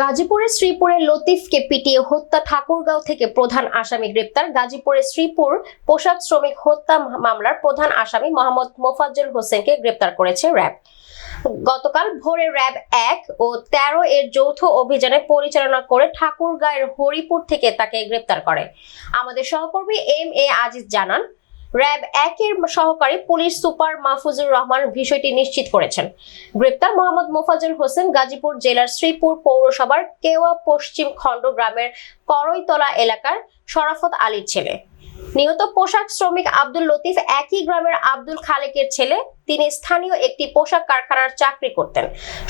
গাজীপুরের শ্রীপুরে লতিফকে পিটিয়ে হত্যা ঠাকুরগাঁও থেকে প্রধান আসামি গ্রেপ্তার। গাজীপুরের শ্রীপুর পোশাক শ্রমিক হত্যা মামলার প্রধান আসামি মোহাম্মদ মোফাজ্জল হোসেনকে গ্রেপ্তার করেছে র্যাব। গতকাল ভোরে র্যাব ১ ও ১৩ এর যৌথ অভিযানে পরিচালনা করে ঠাকুরগাঁয়ের হরিপুর থেকে তাকে গ্রেপ্তার করে। আমাদের সহকর্মী এম.এ. আজিজ জানান, র্যাব ১ এর সহকারী পুলিশ সুপার মাহফুজুর রহমান বিষয়টি নিশ্চিত করেছেন। গ্রেপ্তার মোহাম্মদ মোফাজ্জল হোসেন গাজীপুর জেলার শ্রীপুর পৌরসভার কেওয়া পশ্চিম খণ্ড গ্রামের করইতলা এলাকার শরাফত আলীর ছেলে। নিহত পোশাক শ্রমিক আব্দুল লতিফ একই গ্রামের আব্দুল খালেকের ছেলে। তিনি স্থানীয় একটি পোশাক কারখানার চাকরি করতেন।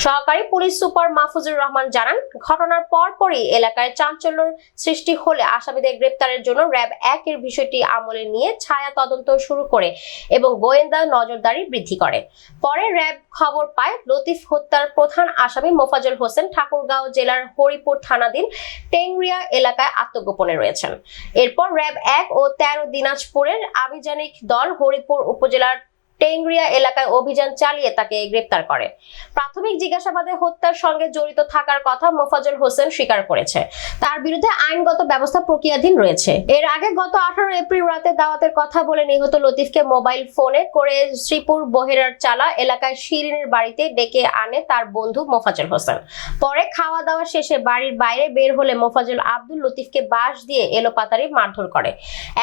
সহকারী পুলিশ সুপার মাহফুজুর রহমান জানান, ঘটনার পরপরই এলাকায় চাঞ্চল্য সৃষ্টি হলে আসামিদের গ্রেপ্তারের জন্য র্যাব ১ এর বিষয়টি আমলে নিয়ে ছায়া তদন্ত শুরু করে এবং গোয়েন্দা নজরদারি বৃদ্ধি করে। পরে র্যাব খবর পায় লতিফ হত্যার প্রধান আসামি মোফাজ্জল হোসেন ঠাকুরগাঁও জেলার হরিপুর থানাধীন টেংরিয়া এলাকায় আত্মগোপনে রয়েছেন। এরপর র্যাব ১ ও ১৩ দিনাজপুরের আভিযানিক দল হরিপুর উপজেলার টেংরিয়া এলাকায় অভিযান চালিয়ে তাকে গ্রেপ্তার করে। প্রাথমিক জিজ্ঞাসাবাদে হত্যার সঙ্গে জড়িত থাকার কথা মোফাজ্জল হোসেন স্বীকার করেছে। তার বিরুদ্ধে আইনগত ব্যবস্থা প্রক্রিয়াধীন রয়েছে। এর আগে গত ১৮ এপ্রিল রাতে দাওয়াতের কথা বলে নিহত লতিফকে মোবাইল ফোনে করে শ্রীপুর বহেরার চালা এলাকায় শিরিনের বাড়িতে ডেকে আনে তার বন্ধু মোফাজ্জল হোসেন। পরে খাওয়া দাওয়া শেষে বাড়ির বাইরে বের হলে মোফাজ্জল আব্দুল লতিফকে বাঁশ দিয়ে এলোপাতাড়ি মারধর করে।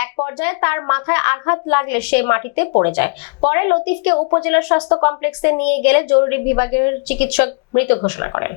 এক পর্যায়ে তার মাথায় আঘাত লাগলে সে মাটিতে পড়ে যায়। পরে লতিফকে উপজেলা স্বাস্থ্য কমপ্লেক্সে নিয়ে গেলে জরুরি বিভাগের চিকিৎসক মৃত ঘোষণা করেন।